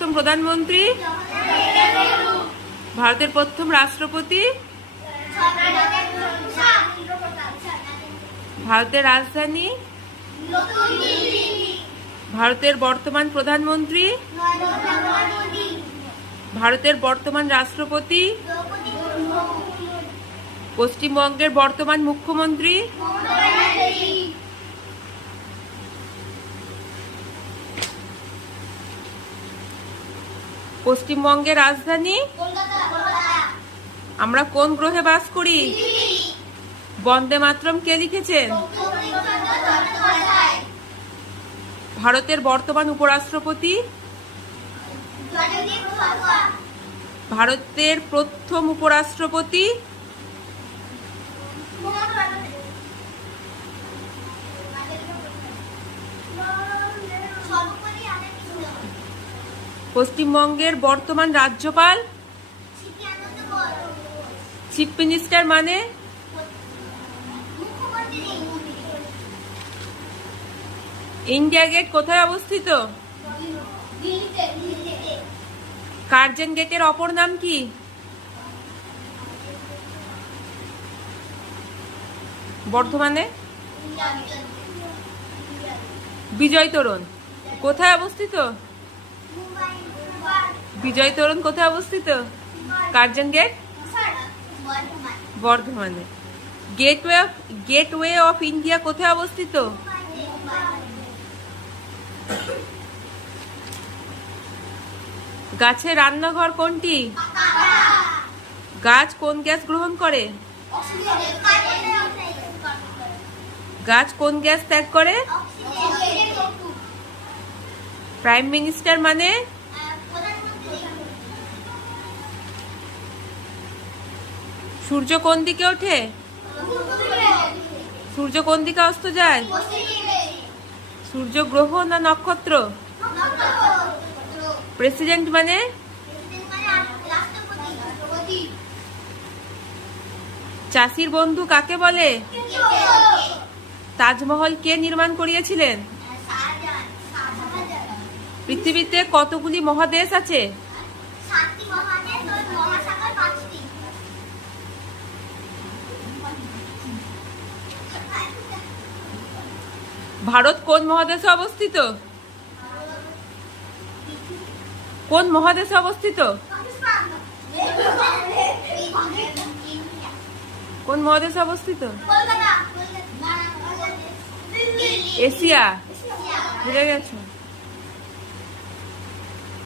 প্রথম প্রধানমন্ত্রী, ভারতের প্রথম রাষ্ট্রপতি, ভারতের রাজধানী, ভারতের বর্তমান প্রধানমন্ত্রী, ভারতের বর্তমান রাষ্ট্রপতি, পশ্চিমবঙ্গের বর্তমান মুখ্যমন্ত্রী, পশ্চিমবঙ্গের রাজধানী। আমরা কোন গ্রহে বাস করি? বন্দে মাতরম কে লিখেছেন? ভারতের বর্তমান উপরাষ্ট্রপতি, ভারতের প্রথম উপরাষ্ট্রপতি, পশ্চিমবঙ্গের বর্তমান রাজ্যপাল। চিফ মিনিস্টার মানে? ইন্ডিয়া গেট কোথায় অবস্থিত? কার্জন গেটের অপর নাম কি? বর্ধমানে। বিজয় তোরণ কোথায় অবস্থিত? বিজয় তোরণ কোথায় অবস্থিত? কার্জন গেট বর্ধমানে। গেটওয়ে অফ ইন্ডিয়া কোথায় অবস্থিত? গাছের রান্নাঘর কোনটি? গাছ কোন গ্যাস গ্রহণ করে? গাছ কোন গ্যাস ত্যাগ করে? প্রাইম মিনিস্টার মানে? সূর্য কোন দিকে ওঠে? সূর্য কোন দিকে অস্ত যায়? সূর্য গ্রহ না নক্ষত্র? প্রেসিডেন্ট মানে? চাষির বন্ধু কাকে বলে? তাজমহল কে নির্মাণ করিয়েছিলেন? পৃথিবীতে কতগুলি মহাদেশ আছে? ভারত কোন মহাদেশে অবস্থিত? কোন মহাদেশে অবস্থিত? কোন মহাদেশে অবস্থিত? এশিয়া। ভুলে গেছো?